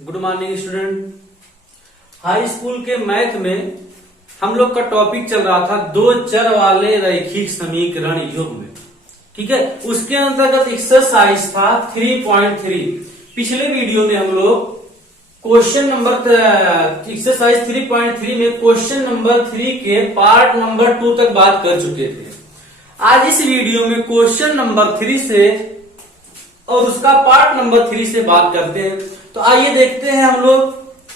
Good morning student. High school के math में हम लोग का टॉपिक चल रहा था दो चर वाले रैखिक समीकरण युग्म में। ठीक है, उसके अंतर्गत एक्सरसाइज था 3.3। पिछले वीडियो में हम लोग क्वेश्चन नंबर एक्सरसाइज 3.3 में क्वेश्चन नंबर 3 के पार्ट नंबर 2 तक बात कर चुके थे। आज इस वीडियो में क्वेश्चन नंबर 3 से और उसका पार्ट नंबर 3 से बात करते हैं। तो आइए देखते हैं हम लोग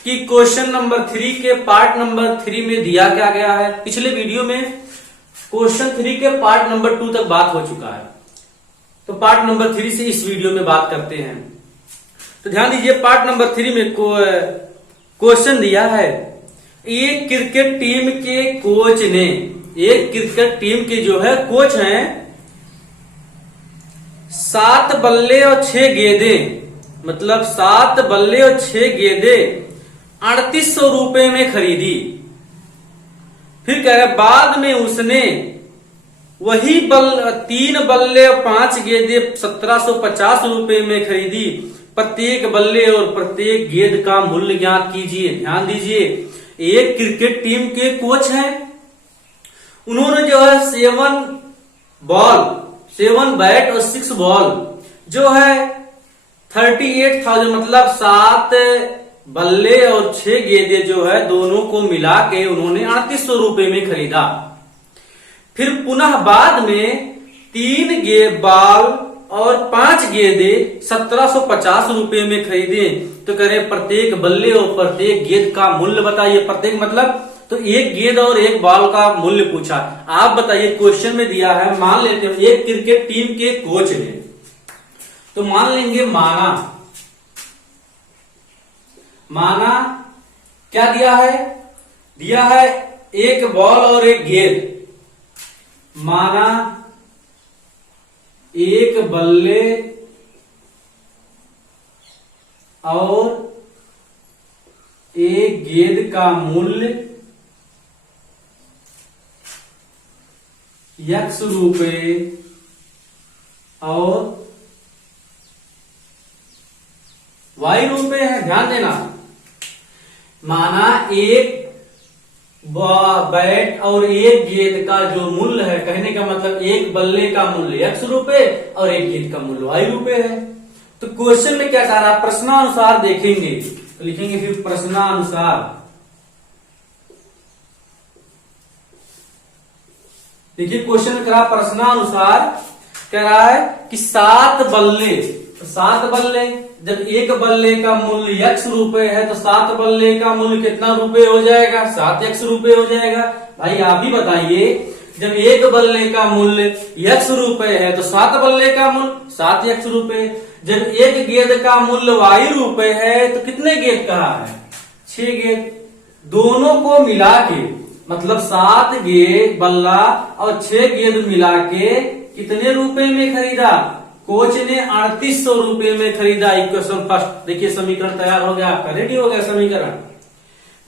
कि क्वेश्चन नंबर 3 के पार्ट नंबर 3 में दिया क्या गया है। पिछले वीडियो में क्वेश्चन 3 के पार्ट नंबर 2 तक बात हो चुका है, तो पार्ट नंबर 3 से इस वीडियो में बात करते हैं। तो ध्यान दीजिए, पार्ट नंबर 3 में क्वेश्चन दिया है, एक क्रिकेट टीम के कोच ने, एक क्रिकेट टीम के जो है कोच हैं, 7 बल्ले और 6 गेंदे, मतलब 7 बल्ले और 6 गेंदे 3800 रुपए में खरीदी। फिर कह रहे बाद में उसने वही 3 बल्ले और 5 गेंदे 1750 रुपए में खरीदी। प्रत्येक बल्ले और प्रत्येक गेंद का मूल्य ज्ञात कीजिए। ध्यान दीजिए, एक क्रिकेट टीम के कोच हैं, उन्होंने जो है 7 बैट और 6 बॉल जो है 38,000 मतलब 7 बल्ले और 6 गेंदे जो है दोनों को मिला के उन्होंने 3800 रुपए में खरीदा। फिर पुनः बाद में 3 बॉल और 5 गेंदे 1750 रुपए में खरीदे। तो कह रहे प्रत्येक बल्ले और प्रत्येक गेंद का मूल्य बताइए। प्रत्येक मतलब तो एक गेंद और एक बॉल का मूल्य पूछा। आप बताइए, क्वेश्चन में दिया है, मान लेते हैं एक क्रिकेट टीम के कोच ने, तो मान लेंगे माना क्या दिया है, दिया है एक बॉल और एक गेंद। माना एक बल्ले और एक गेंद का मूल्य X रुपए और Y रुपए है। ध्यान देना, माना एक बैट और एक गेंद का जो मूल्य है, कहने का मतलब एक बल्ले का मूल्य X रुपए और एक गेंद का मूल्य Y रुपए है। तो क्वेश्चन में क्या कह रहा है, प्रश्नानुसार देखेंगे तो लिखेंगे फिर प्रश्नानुसार। देखिए क्वेश्चन में कह रहा प्रश्नानुसार, कह रहा है कि 7 बल्ले, तो 7 बल्ले, जब एक बल्ले का मूल्य X रुपए है तो 7 बल्ले का मूल्य कितना रुपए हो जाएगा, 7X रुपए हो जाएगा। भाई आप ही बताइए, जब एक बल्ले का मूल्य X रुपए है तो 7 बल्ले का मूल्य 7X रुपए। जब एक गेंद का मूल्य Y रुपए है तो कितने गेंद कहा है, 6 गेंद। दोनों को मिला के मतलब 7 गेंद बल्ला और 6 गेंद मिला के कितने रुपए में खरीदा, कोच ने 3800 रुपए में खरीदा। Equation first. देखिए समीकरण तैयार हो गया आपका, रेडी हो गया समीकरण।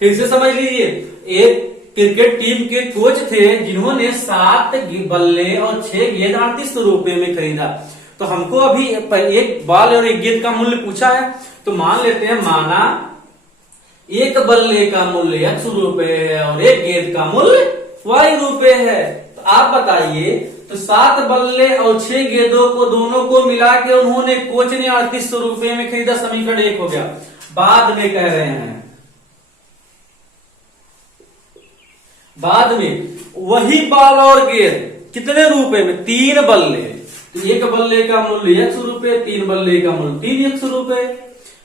फिर से समझ लीजिए, एक क्रिकेट टीम के कोच थे जिन्होंने 7 बल्ले और 6 गेंद 3800 रुपए में खरीदा। तो हमको अभी एक बॉल और एक गेंद का मूल्य पूछा है, तो मान लेते हैं, माना एक बल्ले का मूल्य X रुपए है और एक गेंद का मूल्य Y रुपए है। तो आप बताइए, तो 7 बल्ले और 6 गेंदों को दोनों को मिला के उन्होंने कोच ने 3800 रुपए में खरीदा। समीकरण 1 हो गया। बाद में कह रहे हैं, बाद में वही बॉल और गेंद कितने रुपए में, 3 बल्ले, तो एक बल्ले का मूल्य X रुपए, 3 बल्ले का मूल्य 3X रुपए।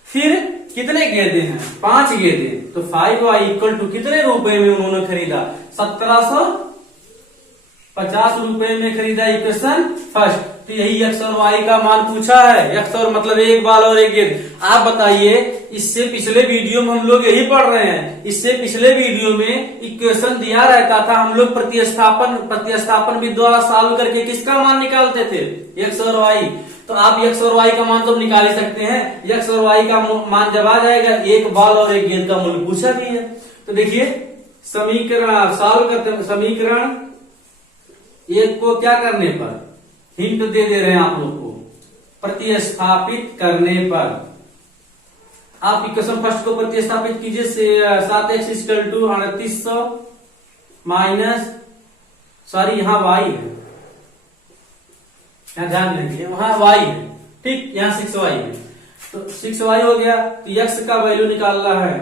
फिर कितने गेंदे हैं, 5 गेंदे, तो 5Y इक्वल टू कितने रुपए में उन्होंने खरीदा, 1750 रुपए में खरीदा। Equation first. तो यही X और Y का मान पूछा है। X और मतलब एक बॉल और एक गेंद। आप बताइए, इससे पिछले वीडियो में हम लोग यही पढ़ रहे हैं। इससे पिछले वीडियो में इक्वेशन दिया रहता था, हम लोग प्रतिस्थापन विधि द्वारा सॉल्व करके किसका मान निकालते थे, X और Y। तो आप X और Y का मान तो निकाल ही सकते हैं। X और Y का मान जब आ जाएगा, एक बॉल और एक गेंद का मूल्य पूछा भी है। तो देखिए समीकरण सॉल्व करते हैं। समीकरण 1 को क्या करने पर, हिंट दे रहे हैं आप लोग को, प्रतिस्थापित करने पर आप इक्वेशन फर्स्ट को प्रतिस्थापित कीजिए। 7x equal to 3800 minus, sorry यहाँ y है, यहाँ ध्यान रखिए वहां y है, ठीक, यहाँ 6y है, तो 6y हो गया। तो x का वैल्यू निकालना है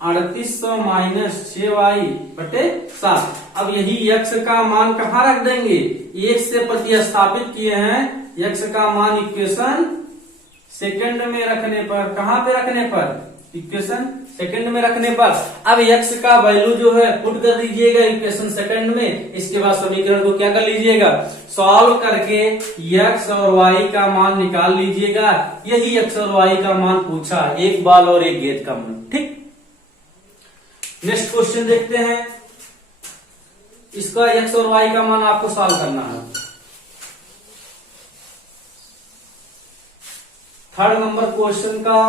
3800 माइनस 6y बटे 7। अब यही x का मान कहाँ रख देंगे, 1 से प्रतिस्थापित किए हैं, x का मान इक्वेशन सेकंड में रखने पर, कहां पे रखने पर, इक्वेशन सेकंड में रखने पर। अब x का वैल्यू जो है पुट कर दीजिएगा इक्वेशन सेकंड में। इसके बाद समीकरण को क्या कर लीजिएगा, सॉल्व करके x और y का मान निकाल लीजिएगा। यही x और y का मान पूछा, एक बाल और एक गेंद का मान, ठीक। नेक्स्ट क्वेश्चन देखते हैं, इसका x और y का मान आपको सॉल्व करना है। थर्ड नंबर क्वेश्चन का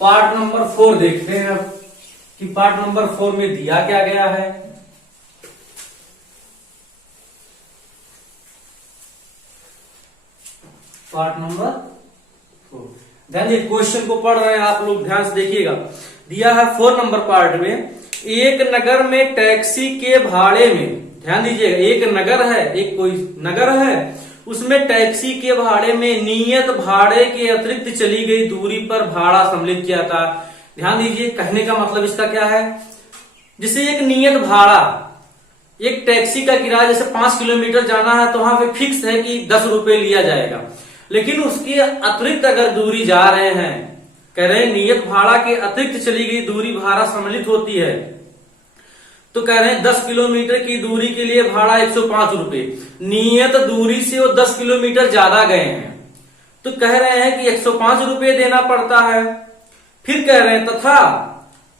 पार्ट नंबर 4 देखते हैं अब कि पार्ट नंबर 4 में दिया क्या गया है। पार्ट नंबर 4, ध्यान ये क्वेश्चन को पढ़ रहे हैं आप लोग, ध्यान से देखिएगा। दिया है 4 नंबर पार्ट में, एक नगर में टैक्सी के भाड़े में, ध्यान दीजिएगा, एक नगर है, एक कोई नगर है, उसमें टैक्सी के भाड़े में नियत भाड़े के अतिरिक्त चली गई दूरी पर भाड़ा सम्मिलित किया था। ध्यान दीजिए, कहने का मतलब इसका क्या है, जैसे एक नियत भाड़ा, एक टैक्सी का किराया जैसे 5 किलोमीटर जाना है तो वहां पे फिक्स है कि 10 रुपए लिया जाएगा, लेकिन उसके अतिरिक्त अगर दूरी जा रहे हैं, कह रहे हैं नियत भाड़ा के अतिरिक्त चली गई दूरी भाड़ा सम्मिलित होती है, तो कह रहे हैं 10 किलोमीटर की दूरी के लिए भाड़ा 105 रुपए, नियत दूरी से वो 10 किलोमीटर ज्यादा गए हैं तो कह रहे हैं कि 105 रुपए देना पड़ता है। फिर कह रहे हैं तथा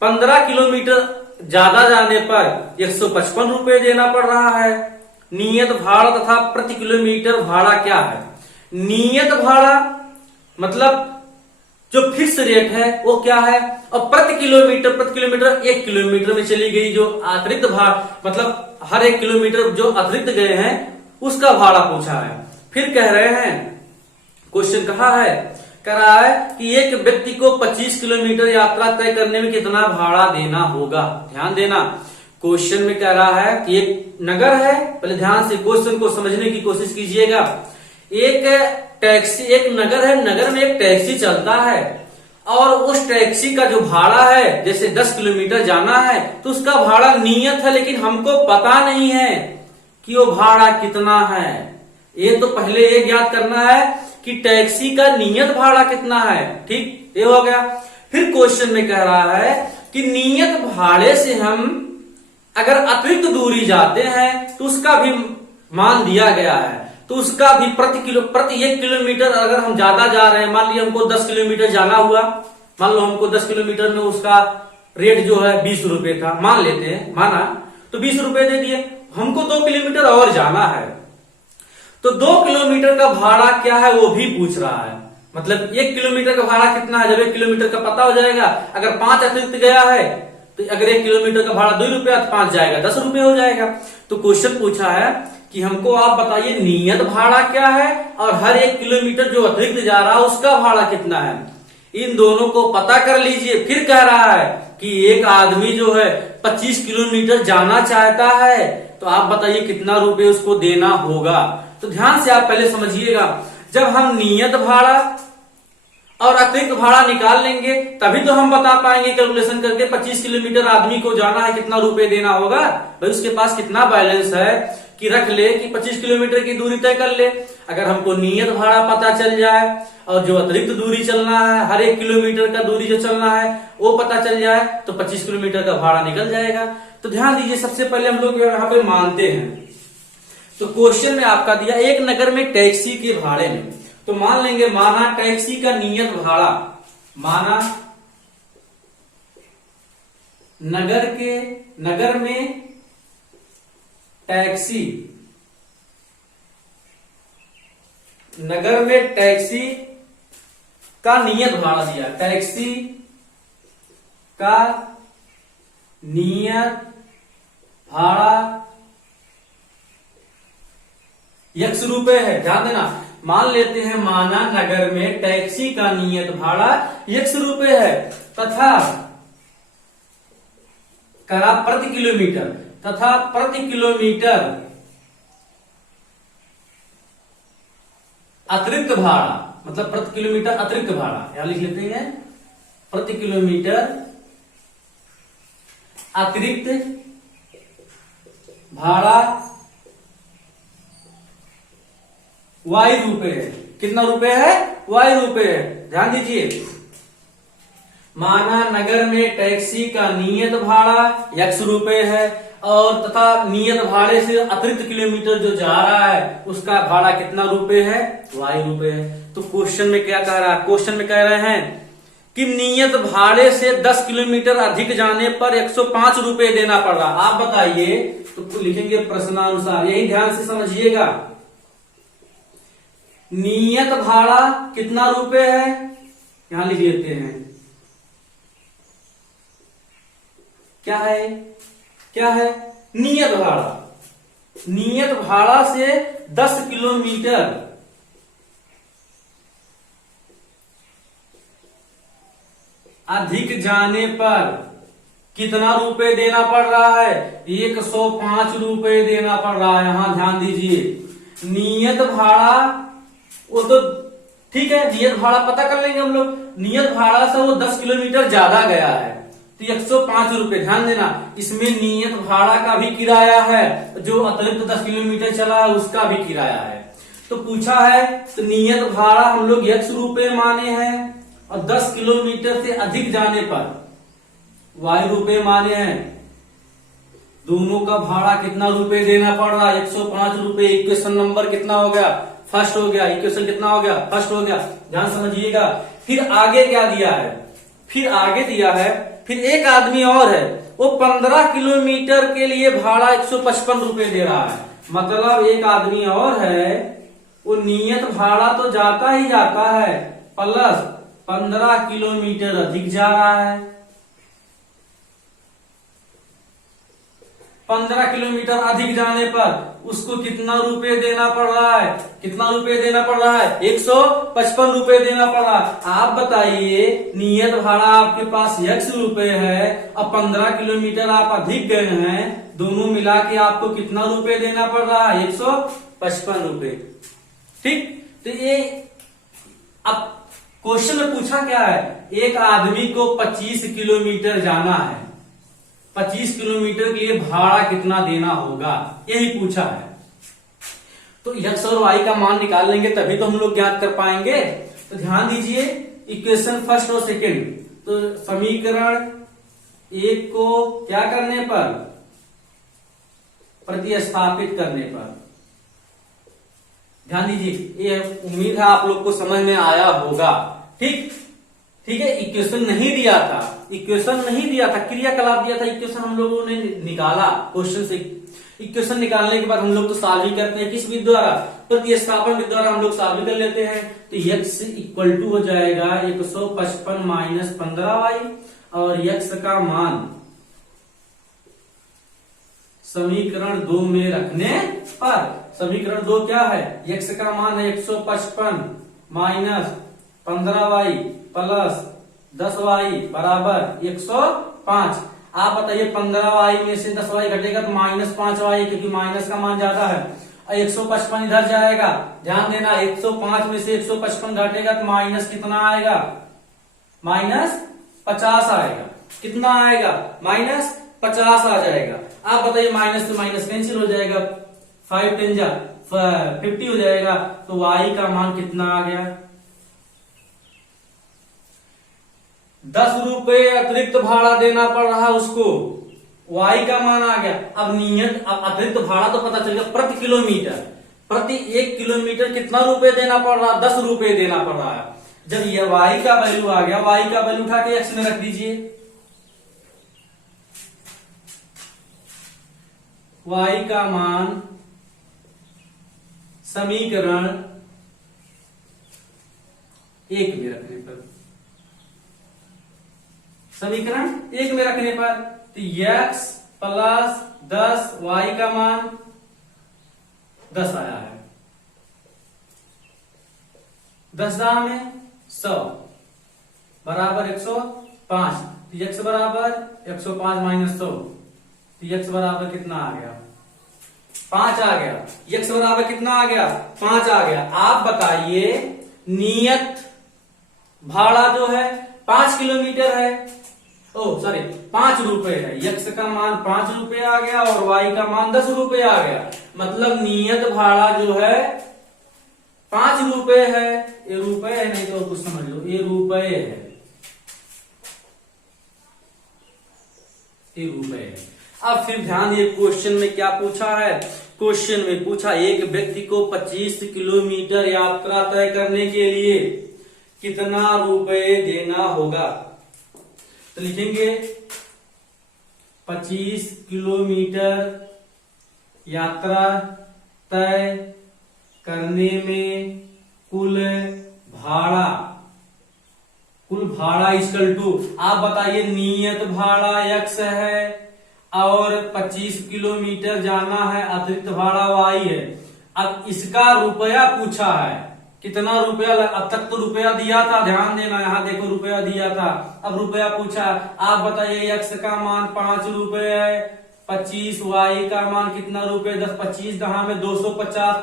15 किलोमीटर ज्यादा जाने पर 155 रुपए देना पड़ रहा है। नियत भाड़ा तथा प्रति किलोमीटर भाड़ा क्या है, नियत भाड़ा मतलब जो फिक्स रेट है वो क्या है, और प्रति किलोमीटर 1 किलोमीटर में चली गई जो अतिरिक्त भाड़ा, मतलब हर 1 किलोमीटर जो अतिरिक्त गए हैं उसका भाड़ा पूछा है। फिर कह रहे हैं, क्वेश्चन कहा है, कह रहा है कि एक व्यक्ति को 25 किलोमीटर यात्रा तय करने में कितना भाड़ा देना होगा। ध्यान देना, क्वेश्चन में कह रहा है कि एक नगर है, पहले ध्यान से क्वेश्चन को समझने की कोशिश कीजिएगा। एक टैक्सी, एक नगर है, नगर में एक टैक्सी चलता है और उस टैक्सी का जो भाड़ा है, जैसे 10 किलोमीटर जाना है तो उसका भाड़ा नियत है, लेकिन हमको पता नहीं है कि वो भाड़ा कितना है। ये तो पहले ये ज्ञात करना है कि टैक्सी का नियत भाड़ा कितना है, ठीक, ये हो गया। फिर क्वेश्चन में कह रहा है कि नियत भाड़े से हम अगर अतिरिक्त दूरी जाते हैं तो उसका भी मान दिया गया है, तो उसका भी प्रति 1 किलोमीटर अगर हम ज्यादा जा रहे हैं, मान लिया हमको 10 किलोमीटर जाना हुआ, मान लो हमको 10 किलोमीटर में उसका रेट जो है 20 रुपए था, मान लेते हैं, माना तो 20 रुपए दे दिए, हमको 2 किलोमीटर और जाना है तो 2 किलोमीटर का भाड़ा क्या है वो भी पूछ रहा है। मतलब 1 किलोमीटर का भाड़ा कितना है, जब 1 किलोमीटर का पता हो जाएगा, अगर 5 अतिरिक्त गया है तो अगर 1 किलोमीटर का भाड़ा 2 रुपया तो 5 जाएगा 10 रुपए हो जाएगा। तो क्वेश्चन पूछा है कि हमको आप बताइए नियत भाड़ा क्या है और हर 1 किलोमीटर जो अतिरिक्त जा रहा है उसका भाड़ा कितना है, इन दोनों को पता कर लीजिए। फिर कह रहा है कि एक आदमी जो है 25 किलोमीटर जाना चाहता है तो आप बताइए कितना रुपए उसको देना होगा। तो ध्यान से आप पहले समझिएगा, जब हम नियत भाड़ा और अतिरिक्त भाड़ा निकाल लेंगे तभी तो हम बता पाएंगे कैलकुलेशन करके 25 किलोमीटर आदमी को जाना है कितना रुपए देना होगा। भाई उसके पास कितना बैलेंस है कि रख ले कि 25 किलोमीटर की दूरी तय कर ले। अगर हमको नियत भाड़ा पता चल जाए और जो अतिरिक्त दूरी चलना है, हर 1 किलोमीटर का दूरी जो चलना है वो पता चल जाए तो 25 किलोमीटर का भाड़ा निकल जाएगा। तो ध्यान दीजिए, सबसे पहले हम लोग यहाँ पे मानते हैं। तो क्वेश्चन में आपका दिया एक नगर में टैक्सी के भाड़े में, तो मान लेंगे, माना टैक्सी का नियत भाड़ा, माना नगर में टैक्सी, नगर में टैक्सी का नियत भाड़ा दिया, टैक्सी का नियत भाड़ा 100 रुपए है। ध्यान देना, मान लेते हैं माना नगर में टैक्सी का नियत भाड़ा 100 रुपए है तथा करा प्रति किलोमीटर तथा प्रति किलोमीटर अतिरिक्त भाड़ा, मतलब प्रति किलोमीटर अतिरिक्त भाड़ा, यहां लिख लेते हैं प्रति किलोमीटर अतिरिक्त भाड़ा Y रुपए है। कितना रुपए है? Y रुपए है। ध्यान दीजिए, माना नगर में टैक्सी का नियत भाड़ा 100 रुपए है और तथा नियत भाड़े से अतिरिक्त किलोमीटर जो जा रहा है उसका भाड़ा कितना रुपए है? Y रुपए है। तो क्वेश्चन में क्या कह रहा है? क्वेश्चन में कह रहे हैं कि नियत भाड़े से 10 किलोमीटर अधिक जाने पर 105 रुपए देना पड़ रहा। आप बताइए, तो लिखेंगे प्रश्नानुसार, यही ध्यान से समझिएगा। नियत भाड़ा कितना रुपए है? यहां लिख लेते हैं, क्या है? क्या है? नियत भाड़ा। नियत भाड़ा से 10 किलोमीटर अधिक जाने पर कितना रुपए देना पड़ रहा है? 105 रुपए देना पड़ रहा है। यहां ध्यान दीजिए, नियत भाड़ा वो तो ठीक है, नियत भाड़ा पता कर लेंगे हम लोग। नियत भाड़ा से वो 10 किलोमीटर ज्यादा गया है तो 105 रुपए। ध्यान देना, इसमें नियत भाड़ा का भी किराया है, जो अतिरिक्त 10 किलोमीटर चला है उसका भी किराया है। तो पूछा है तो नियत भाड़ा हम लोग 100 रुपए माने हैं और 10 किलोमीटर से अधिक जाने पर Y रुपए माने हैं। दोनों का भाड़ा कितना रुपए देना पड़ रहा है? 105 रुपए। इक्वेशन नंबर कितना हो गया? फर्स्ट हो गया। इक्वेशन कितना हो गया? फर्स्ट हो गया। ध्यान समझिएगा। फिर आगे क्या दिया है? फिर आगे दिया है, फिर एक आदमी और है, वो 15 किलोमीटर के लिए भाड़ा 155 रुपए दे रहा है। मतलब एक आदमी और है, वो नियत भाड़ा तो जाता ही जाता है प्लस 15 किलोमीटर अधिक जा रहा है। 15 किलोमीटर अधिक जाने पर उसको कितना रुपए देना पड़ रहा है? कितना रुपए देना पड़ रहा है? 155 रुपए देना पड़ रहा है। आप बताइए, नियत भाड़ा आपके पास 100 रुपए है और 15 किलोमीटर आप अधिक गए हैं, दोनों मिला के आपको कितना रुपए देना पड़ रहा है? 155 रुपए। ठीक, तो ये अब क्वेश्चन में पूछा क्या है? एक आदमी को 25 किलोमीटर जाना है, 25 किलोमीटर के लिए भाड़ा कितना देना होगा, यही पूछा है। तो x और y का मान निकाल लेंगे तभी तो हम लोग ज्ञात कर पाएंगे। तो ध्यान दीजिए, इक्वेशन फर्स्ट और सेकंड, तो समीकरण एक को क्या करने पर? प्रतिस्थापित करने पर। ध्यान दीजिए, ये उम्मीद है आप लोग को समझ में आया होगा। ठीक ठीक है। इक्वेशन नहीं दिया था, इक्वेशन नहीं दिया था, क्रियाकलाप दिया था। इक्वेशन हम लोगों ने निकाला क्वेश्चन से। इक्वेशन निकालने के बाद हम लोग तो सॉल्व ही करते हैं। किस विधि द्वारा? प्रतिस्थापन विधि द्वारा हम लोग सॉल्व कर लेते हैं। तो x इक्वल टू हो जाएगा 155 माइनस 15y और x का मान समीकरण 2 में रखने पर, समीकरण 2 क्या है? x का मान है 155 माइनस 15y प्लस 10y बराबर 105। आप बताइए, 15y में से 10y घटेगा तो -5y, क्योंकि माइनस का मान ज्यादा है। 155 इधर जाएगा। ध्यान देना, 105 में से 155 घटेगा तो माइनस कितना आएगा? -50 आएगा। कितना आएगा? -50 आ जाएगा। आप बताइए, माइनस से माइनस कैंसिल हो जाएगा, 5 10 जा 50 हो जाएगा। तो y का मान कितना आ गया? 10 रुपए अतिरिक्त भाड़ा देना पड़ रहा उसको, y का मान आ गया। अब नियत अतिरिक्त भाड़ा तो पता चल गया प्रति किलोमीटर, प्रति 1 किलोमीटर कितना रुपए देना पड़ रहा? 10 रुपए देना पड़ रहा है। जब ये y का वैल्यू आ गया, y का वैल्यू उठा के x में रख दीजिए। y का मान समीकरण 1 में रखने पर, समीकरण 1 में रखने पर तो x प्लस 10, y का मान 10 आया है। 10 दाम में 100 बराबर 105। तो x बराबर 105 माइनस 100, तो x बराबर कितना आ गया? 5 आ गया। x बराबर कितना आ गया? 5 आ गया। आप बताइए नियत भाड़ा जो है 5 किलोमीटर है, ओ सॉरी 5 रुपए है। x का मान 5 रुपए आ गया और y का मान 10 रुपए आ गया। मतलब नियत भाड़ा जो है 5 रुपए है। ये रुपए है, नहीं तो कुछ समझ लो, ये रुपए है, ये रुपए है। अब फिर ध्यान दिए क्वेश्चन में क्या पूछा है। क्वेश्चन में पूछा एक व्यक्ति को 25 किलोमीटर यात्रा तय करने के लिए कितना रुपए देना होगा। तो लिखेंगे 25 किलोमीटर यात्रा तय करने में कुल भाड़ा इक्वल टू, आप बताइए नियत भाड़ा x है और 25 किलोमीटर जाना है, अतिरिक्त भाड़ा y है। अब इसका रुपया पूछा है, कितना रुपया, अब तक तो रुपया दिया था, ध्यान देना, यहाँ देखो रुपया दिया था, अब रुपया पूछा। आप बताइए x का मान 5 रुपए है, 25, y का मान कितना रुपए, 10, 25 दहा में 250,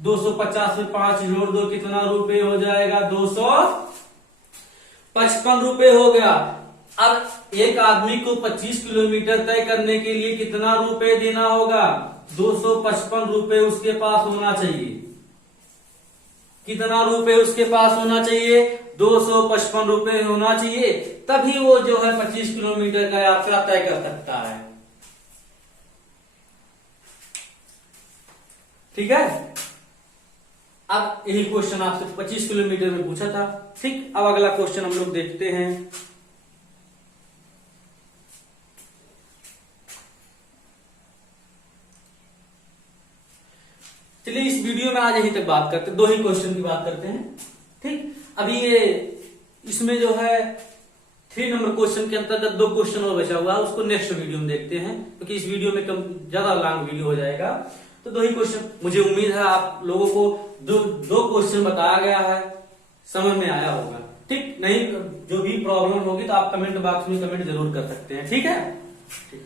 250 में 5 जोड़ दो, कितना रुपए हो जाएगा? 255 रुपए हो गया। अब एक आदमी को 25 किलोमीटर तय करने के लिए कितना रुपए देना होगा? 255 रुपए उसके पास होना चाहिए। कितना रुपए उसके पास होना चाहिए? 255 रुपए होना चाहिए, तभी वो जो है 25 किलोमीटर का यात्रा तय कर सकता है। ठीक है। अब यही क्वेश्चन आपसे 25 किलोमीटर में पूछा था। ठीक, अब अगला क्वेश्चन हम लोग देखते हैं। चलिए इस वीडियो में आज यहीं तक बात करते हैं, 2 ही क्वेश्चन की बात करते हैं। ठीक, अभी ये इसमें जो है 3 नंबर क्वेश्चन के अंतर्गत 2 क्वेश्चन और बचा हुआ है, उसको नेक्स्ट वीडियो में देखते हैं, क्योंकि इस वीडियो में ज्यादा लॉन्ग वीडियो हो जाएगा। तो 2 ही क्वेश्चन, मुझे उम्मीद है आप लोगों को 2 क्वेश्चन बताया गया है, समझ में आया होगा। ठीक, नहीं जो भी प्रॉब्लम होगी तो आप कमेंट बॉक्स में कमेंट जरूर कर सकते हैं। ठीक है, ठीक।